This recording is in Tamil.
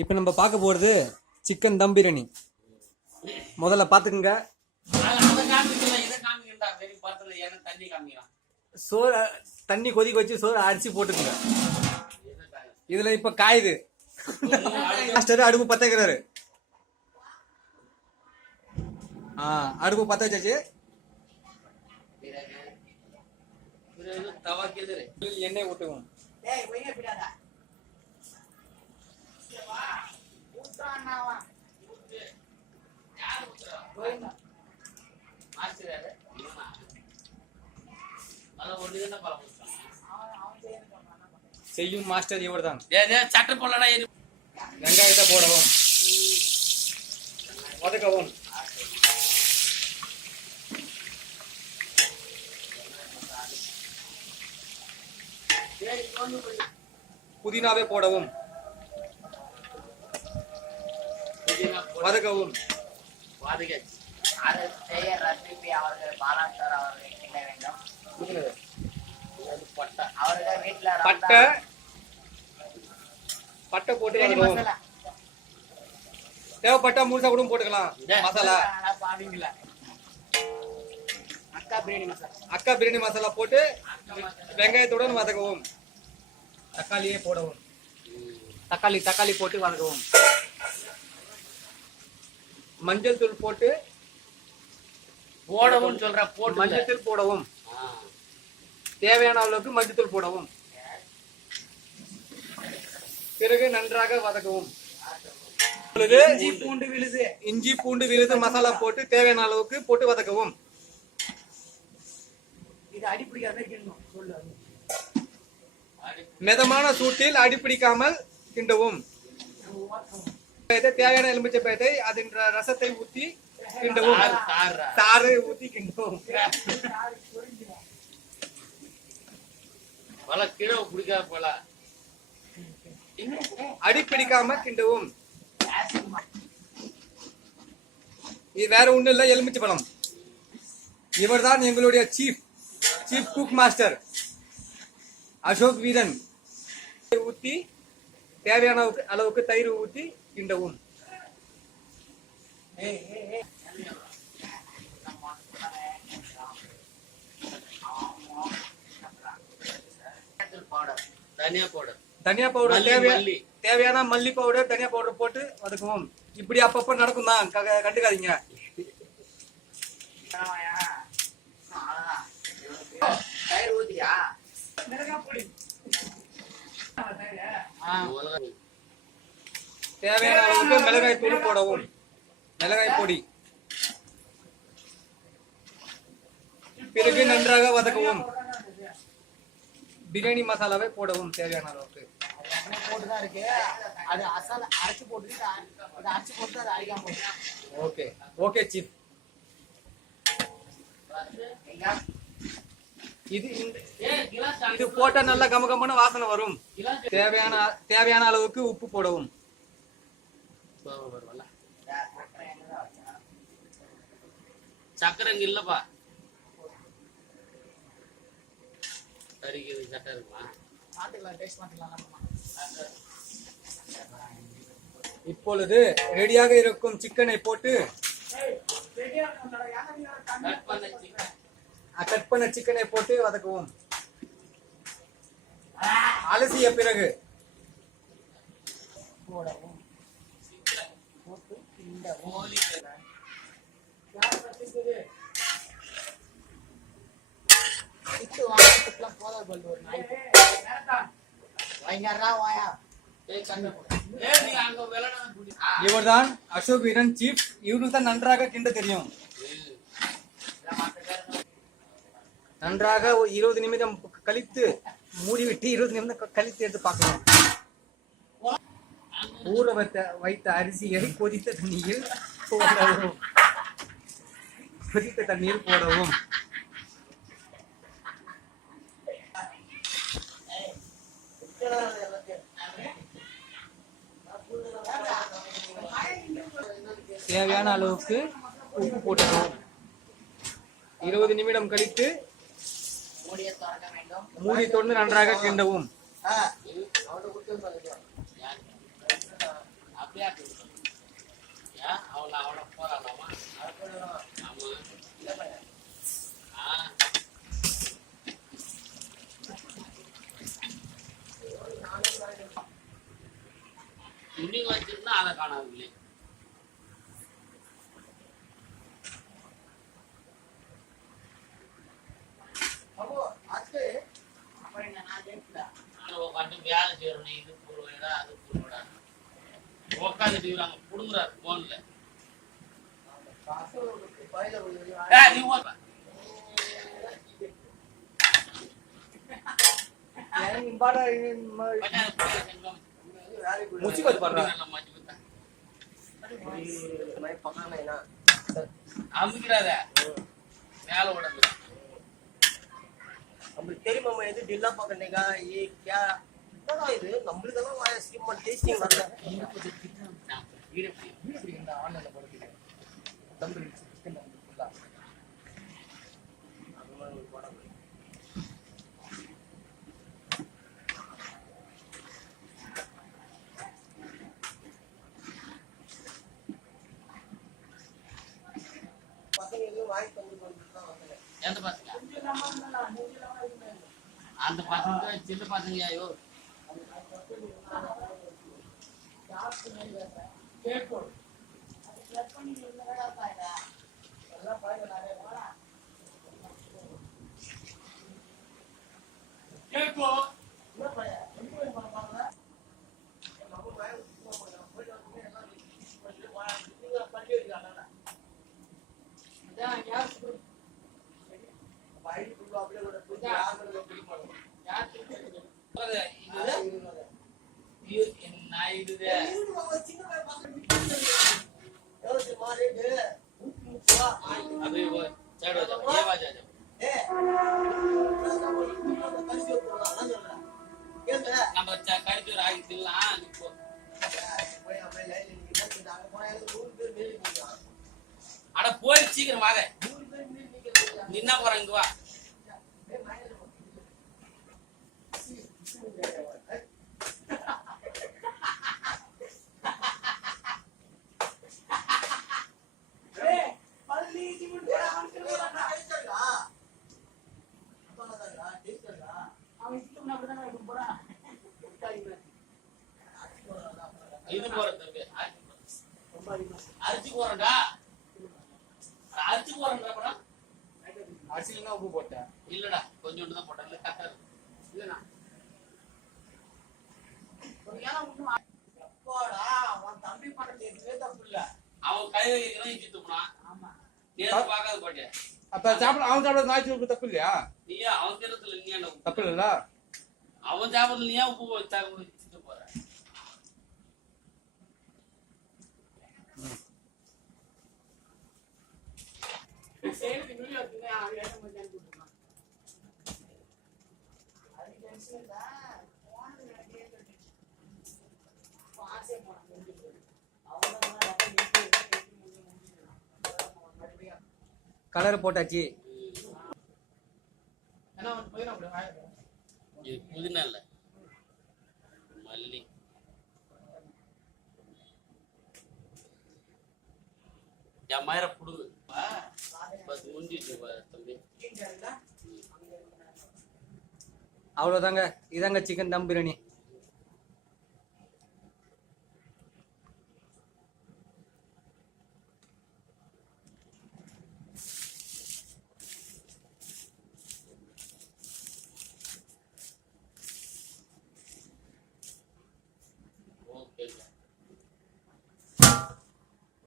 இப்போ நம்ம பார்க்க போகிறது சிக்கன் தம் பிரியாணி. முதல்ல பார்த்துக்குங்க. சோறு தண்ணி கொதிக்க வச்சு சோறு அரிசி போட்டுக்குங்க. இதில் இப்போ காயுது. மாஸ்டர் அடுப்பு பற்ற வைக்கிறாரு. அடுப்பு பற்ற வச்சாச்சு. எண்ணெய் ஊற்றுவோம். செய்யும் மாஸ்டர் இவர் தான். சட்டை போடலடா. வெங்காயத்தை போடவும், வதக்கவும். புதினாவே போடவும், வதக்கவும். அது செய்ய ரெசிபி அவர்கள் பாராட்டர் அவர்கள் கிட்ட வேண்டும். அவர்கள் வீட்டுல பட்டை போட்டு வதக்கவும். தேவைப்பட்டா முழுசா கூட போட்டுக்கலாம். மசாலா அக்கா பிரியாணி மசாலா போட்டு வெங்காயத்துடன் வதக்கவும். தக்காளியே போடவும். தக்காளி போட்டு வதக்கவும். மஞ்சள் தூள் போட்டு போடவும் சொல்ற. போட்டு மஞ்சள் தூள் போடவும். தேவையான அளவுக்கு மஞ்சள் தூள் போடவும். பிறகு நன்றாக வதக்கவும். இஞ்சி பூண்டு விழுது மசாலா போட்டு தேவையான அளவுக்கு போட்டு வதக்கவும். மிதமான சூட்டில் அடிப்பிடிக்காமல் கிண்டவும். தேவையான எலுமிச்சை பழத்தை அதன் ரசத்தை ஊத்தி கிண்டவும். சாறு ஊத்தி கிண்டவும். கீழே பிடிக்காத போல அடிப்பிடிக்காம கிண்டவும். இது வேற ஒண்ணு இல்ல, எலுமிச்சை பழம். இவர் தான் எங்களுடைய சீஃப் குக் மாஸ்டர் அசோக் வீரன். ஊத்தி தேவையான அளவுக்கு தயிர் ஊத்தி கிண்டவும். தனியா பவுடர் தேவையான மல்லி பவுடர், தனியா பவுடர் போட்டு வதக்குவோம். இப்படி அப்பப்ப நடக்கும் தான், கண்டுக்காதீங்க. தேவையான அளவுக்கு மிளகாய் தூள் போடவும். மிளகாய் பொடி. பிறகு நன்றாக வதக்கவும். பிரியாணி மசாலாவை போடவும் தேவையான அளவுக்கு. Okay chief. இது போட்டா நல்லா கமகமான வாசனை வரும். தேவையான அளவுக்கு உப்பு போடவும். சக்கரை இல்லப்பா. சட்டை இருக்குமா? இப்பொழுது ரெடியாக இருக்கும் சிக்கனை போட்டு கட் பண்ண சிக்கனை போட்டு வதக்கவும். அலசிய பிறகு இவர்தான் அசோக் வீரன் சீஃப். இவருக்கு தான் நன்றாக கிண்ட தெரியும். நன்றாக 20 நிமிடம் கழித்து மூடிவிட்டு 20 நிமிடம் கழித்து எடுத்து பார்க்கணும். ஊற வைத்த அரிசியை கொதித்த தண்ணீரில் போடவும். தேவையான அளவுக்கு உப்பு போட்டுக்கணும். 20 நிமிடம் கழித்து மூடி தொண்டு நன்றாக கிண்டவும். அப்படியே ஏன் அவளை போறாளாமா? ஆமா. ஆ. துணி வச்சிருந்தா அதை காணாது. உட்காந்து வேலை செய்யணும், இது போடுவேடா அது போடுவேடா உட்காந்துட்டு அங்க புடுங்குறாரு போன்ல. முசிபத் பண்றா அமுக்கிறாத மேல உடம்பு நம்மளுக்கு தெரியுமா எது டில்லா பக்கண்டேங்க இது நம்மளுக்கெல்லாம் வாய ஸ்கிம் டேஸ்டிங் வரல. ஆன்லைன்ல போடுறது தம்பி சிக்கன் ஃபுல்லா பசங்க எதுவும் வாங்கி தந்து தான் வந்தேன். எந்த பசங்க? அந்த பசங்க சின்ன பசங்க. ஐயோ நம்ம கடிச்சோர் ஆகிட்டுலாம் அட போய் சீக்கிரம் வாங்க. நின்னா போற இங்க வா. இது போறது அரிசி போறேன்டா. அரிசி போறேன்டா. அரிசிலாம் உப்பு போட்டேன். இல்லடா கொஞ்சோண்டு தான் போட்டேன். இல்ல கரெக்டா இருக்கு. இல்லண்ணா தம்பி பணத்தை எதுவே தப்பு இல்ல. அவன் கை வைக்கிறோம் இஞ்சி துப்புனான். நேர்ல பாக்காத போட்டேன். அப்ப சாப்பிட அவன் சாப்பிட நாய்ச்சி உப்பு தப்பு இல்லையா? நீயா அவன் தினத்துல நீ என்ன தப்பு இல்ல. அவன் சாப்பிடல நீ ஏன் உப்பு வச்சுட்டு போற? கலர் போட்டாச்சு. இது புதினா இல்ல மல்லி. என் மயிர புடுது முந்திட்டு தம்பி. அவ்வளவுதாங்க. இதாங்க சிக்கன் தம் பிரியாணி.